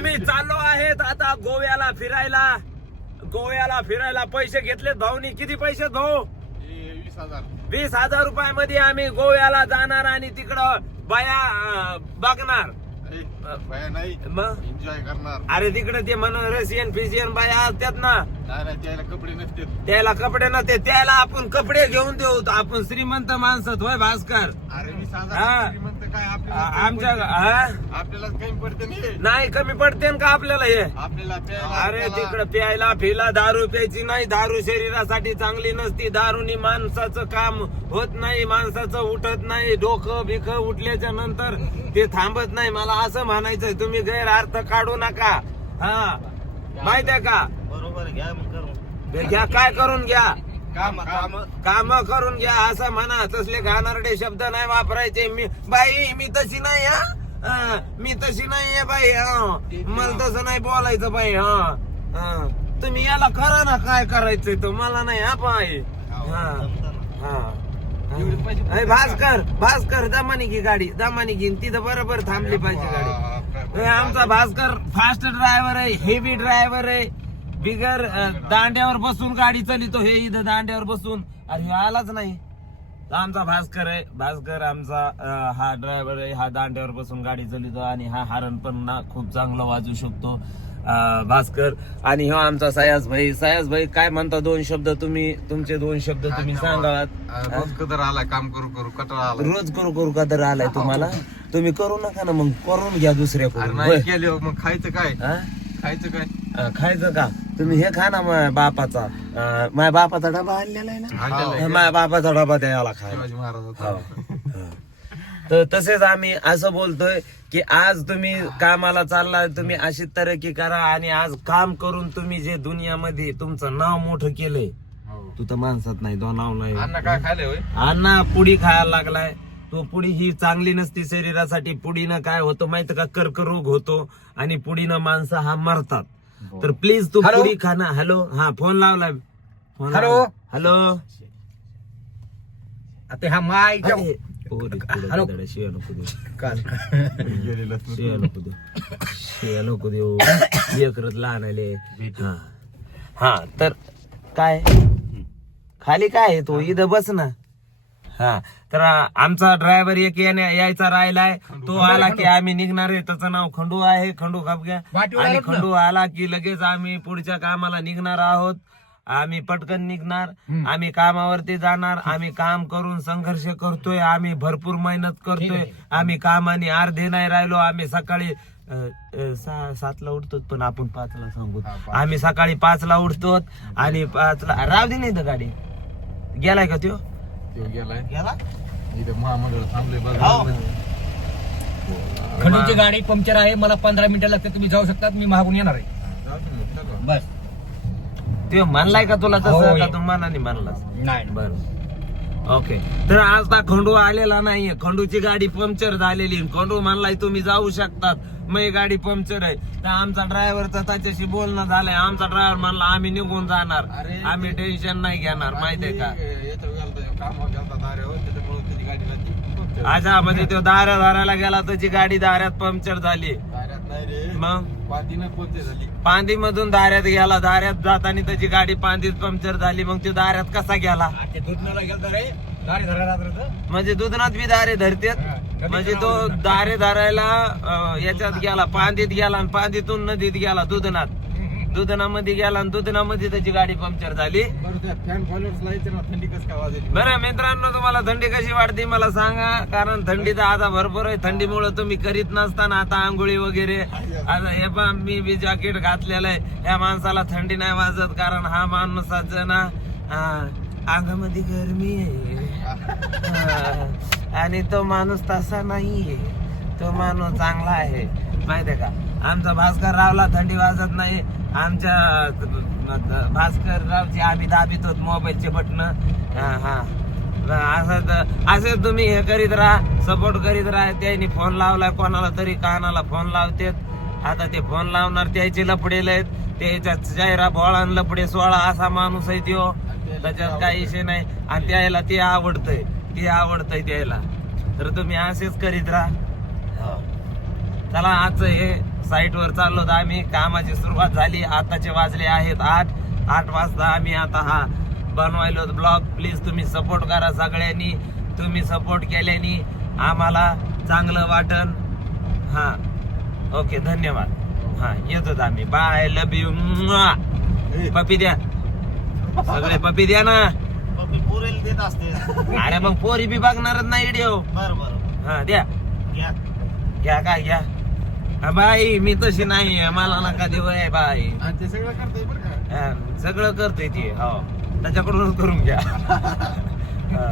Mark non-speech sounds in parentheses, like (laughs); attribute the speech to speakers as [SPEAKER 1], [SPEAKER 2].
[SPEAKER 1] आम्ही चाललो आहेत आता गोव्याला फिरायला. गोव्याला फिरायला पैसे घेतले. भाऊनी किती पैसे भाऊ?
[SPEAKER 2] वीस हजार.
[SPEAKER 1] वीस हजार रुपयामध्ये आम्ही गोव्याला जाणार आणि तिकडं बाया बघणार.
[SPEAKER 2] भया नाही.
[SPEAKER 1] मग
[SPEAKER 2] एन्जॉय करणार.
[SPEAKER 1] अरे तिकडे ते म्हण रशियन फिशियन बाया असतात ना.
[SPEAKER 2] नाही नाही त्याला कपडे नसते.
[SPEAKER 1] त्याला कपडे नसते त्याला आपण कपडे घेऊन देऊ. आपण श्रीमंत माणसं होय भास्कर.
[SPEAKER 2] अरे
[SPEAKER 1] हा.
[SPEAKER 2] हजार म्हणते काय
[SPEAKER 1] आ-
[SPEAKER 2] आपल्याला
[SPEAKER 1] आमच्या
[SPEAKER 2] कमी
[SPEAKER 1] हा?
[SPEAKER 2] पडते. आपल्याला काही पडते नाही
[SPEAKER 1] नाही कमी पडते का आपल्याला हे?
[SPEAKER 2] आपल्याला प्यायला
[SPEAKER 1] अरे
[SPEAKER 2] आपल्याला-
[SPEAKER 1] तिकडं प्यायला फिला दारू प्यायची नाही. दारू शरीरासाठी चांगली नसती. दारूनी माणसाचं काम होत नाही माणसाचं उठत नाही. डोकं बिक उठल्याच्या नंतर ते थांबत नाही. मला असं म्हणायचंय तुम्ही गैर अर्थ काढू नका. हा. माहितीये का?
[SPEAKER 3] बरोबर घ्या मग
[SPEAKER 1] हे घ्या काय करून घ्या?
[SPEAKER 2] काम काम.
[SPEAKER 1] काम करून घ्या असं म्हणा. तसले घाणरडे शब्द नाही वापरायचे. मी बाई मी तशी नाही हा? हा, मी तशी नाही आहे बाई हा. मला तसं नाही बोलायचं बाई हा. हा. तुम्ही याला करा ना काय करायचंय तो? मला नाही हा बाई. हा हा. अय, भास्कर भास्कर दमानी घे गाडी दमानी घेईन तिथं बरोबर थांबली पाहिजे गाडी. आमचा भास्कर फास्ट ड्रायव्हर आहे हेवी ड्रायव्हर आहे. बिगर अं, दांड्यावर बसून गाडी चालितो हे इथं दांड्यावर बसून. अरे आलाच नाही. आमचा भास्कर आहे. भास्कर आमचा अं, हा ड्रायव्हर आहे. हा दांड्यावर बसून गाडी चालितो आणि हा हारण पण ना खूप चांगलं वाजू शकतो. भास्कर आणि हो आमचा सयाज भाई. सयाज भाई काय म्हणता दोन शब्द तुम्ही? तुमचे दोन शब्द तुम्ही सांगावात
[SPEAKER 2] रोज कदर आलाय काम करू करू कटाळा आलाय.
[SPEAKER 1] रोज करू करू का तर आलाय तुम्हाला? तुम्ही करू नका ना मग करून घ्या होय.
[SPEAKER 2] केले मग खायचं काय?
[SPEAKER 1] हा?
[SPEAKER 2] खायचं काय?
[SPEAKER 1] खायचं का? तुम्ही हे खा ना माझ्या बापाचा. माझ्या बापाचा डबा आणलेला आहे ना. माझ्या बापाचा डबा द्यायला खायला
[SPEAKER 2] महाराज
[SPEAKER 1] हो. हो. तर तसेच आम्ही असं बोलतोय की आज तुम्ही कामाला चालला तुम्ही अशी तरक्की करा आणि आज काम करून तुम्ही जे दुनियामध्ये तुमचं नाव मोठं केलंय
[SPEAKER 2] हो.
[SPEAKER 1] तू तर माणसात नाही तो नाव नाही.
[SPEAKER 2] अण्णा काय खायले होय?
[SPEAKER 1] अण्णा पुडी खायला लागलाय. तो पुडी ही चांगली नसती शरीरासाठी पुडीनं काय होतं माहिती का? कर्करोग होतो आणि पुडीनं माणसं हा मरतात. तर प्लीज तू
[SPEAKER 2] हॅलो?
[SPEAKER 1] पुडी खा ना. हॅलो हा फोन लावलाय. Phone
[SPEAKER 2] hello? आता हा माय
[SPEAKER 1] अरे, ओ रे, पुढं
[SPEAKER 2] हॅलो?
[SPEAKER 1] दडा, शिव्या नको देऊ.
[SPEAKER 2] गेलेलं
[SPEAKER 1] शिव्या नको देऊ शिव्या नको देऊ लेकरत लहान आले हा हा तर काय? खाली काय आहे तो? इथं बस ना. हा तर आमचा ड्रायव्हर एक येण्या- यायचा राहिलाय. तो आला की आम्ही निघणार आहे. त्याचं नाव खंडू आहे. खंडू खापग्या. आणि खंडू आला की लगेच आम्ही पुढच्या कामाला निघणार आहोत. आम्ही पटकन निघणार आम्ही कामावरती जाणार आम्ही काम करून संघर्ष करतोय आम्ही भरपूर मेहनत करतोय आम्ही कामाने अर्धे नाही राहिलो आम्ही सकाळी सहा सातला उठतो पण आपण पाचला सांगू. आम्ही सकाळी पाचला उठतो आणि पाचला राव दे नाही तर गाडी. गेलाय का त्यो?
[SPEAKER 2] तो गेलाय.
[SPEAKER 3] गेला?
[SPEAKER 2] इथं महामंडळ थांबले
[SPEAKER 1] हो.
[SPEAKER 4] गाडी पंक्चर आहे मला पंधरा मिनिटं लागते तुम्ही जाऊ शकतात मी मागून येणार आहे. बस.
[SPEAKER 1] त्यो म्हणलाय का तुला तसं? का. तू मनाने म्हणलास?
[SPEAKER 4] नाही.
[SPEAKER 1] बर. ओके. तर आज ना खंडू आलेला नाहीये. खंडूची गाडी पंक्चर झालेली. खंडू म्हणलाय तुम्ही जाऊ शकतात. मग गाडी पंक्चर आहे. तर आमचा ड्रायव्हरचा त्याच्याशी बोलणं झालंय. आमचा ड्रायव्हर म्हणला आम्ही निघून जाणार. आम्ही टेन्शन नाही घेणार. माहितीये का?
[SPEAKER 2] ती.
[SPEAKER 1] अच्छा म्हणजे तो दाऱ्या दाराला गेला त्याची गाडी दाऱ्यात पंक्चर झाली. मग? पांदी मधून दाऱ्यात गेला. दाऱ्यात जाताना त्याची गाडी पांदीत पंक्चर झाली. मग तो दाऱ्यात कसा गेला? म्हणजे दुधनात बी दारे धरतेत. म्हणजे तो दारे धरायला याच्यात गेला पांदीत गेला आणि पांदीतून नदीत गेला दुधनात. दुधनामध्ये गेला आणि दुधनामध्ये त्याची गाडी पंक्चर झाली.
[SPEAKER 2] फॅन ना थंडी कसं काय वाजली
[SPEAKER 1] बरं मित्रांनो तुम्हाला थंडी कशी वाटते मला सांगा. कारण थंडी तर आता भरपूर आहे. थंडीमुळे तुम्ही करीत नसताना आता आंघोळी वगैरे. आता हे पण मी बी जॅकेट घातलेलं आहे. या माणसाला थंडी नाही वाजत कारण हा माणसाचं ना अंगामध्ये गरमी आहे. आणि तो माणूस तसा नाहीये. तो माणूस चांगला आहे. माहितीये का? आमचा भास्कर रावला थंडी वाजत नाही. आमच्या भास्कर रावची आम्ही दाबित होत मोबाईलचे बटन हा हा. असं तर- असे तुम्ही हे करीत राहा सपोर्ट करीत राहा. त्यांनी फोन लावलाय कोणाला तरी कानाला फोन लावतेत. आता ते फोन लावणार त्याचे लफडेल आहेत त्याच्या जाहिरा भोळा आणि लफडे सोळा असा माणूस आहे त्यो. त्याच्यात काही विषय नाही. आणि त्याला ते आवडतंय. ते आवडतंय त्याला. तर तुम्ही असेच करीत राहा. चला आजचं हे साईटवर चाललो तर आम्ही कामाची सुरुवात झाली. आताचे वाजले आहेत आठ. आठ वाजता आम्ही आता हा बनवायलो ब्लॉग. प्लीज तुम्ही सपोर्ट करा सगळ्यांनी. तुम्ही सपोर्ट केल्याने आम्हाला चांगलं वाटन. हा. ओके धन्यवाद. हा येतो आम्ही. बाय लव यू पपी द्या. सगळे पपी द्या ना.
[SPEAKER 3] पुरेल देत असते.
[SPEAKER 1] अरे मग पोरी बी बघणारच नाही व्हिडिओ
[SPEAKER 3] बर बर.
[SPEAKER 1] हा द्या.
[SPEAKER 3] घ्या.
[SPEAKER 1] घ्या काय घ्या. बाई मी तशी नाही मला नका देऊ आहे बाई.
[SPEAKER 2] आणि ते सगळं करतोय बरं का?
[SPEAKER 1] हा, सगळं करतोय ती हो. त्याच्याकडूनच करून घ्या. (laughs) हा.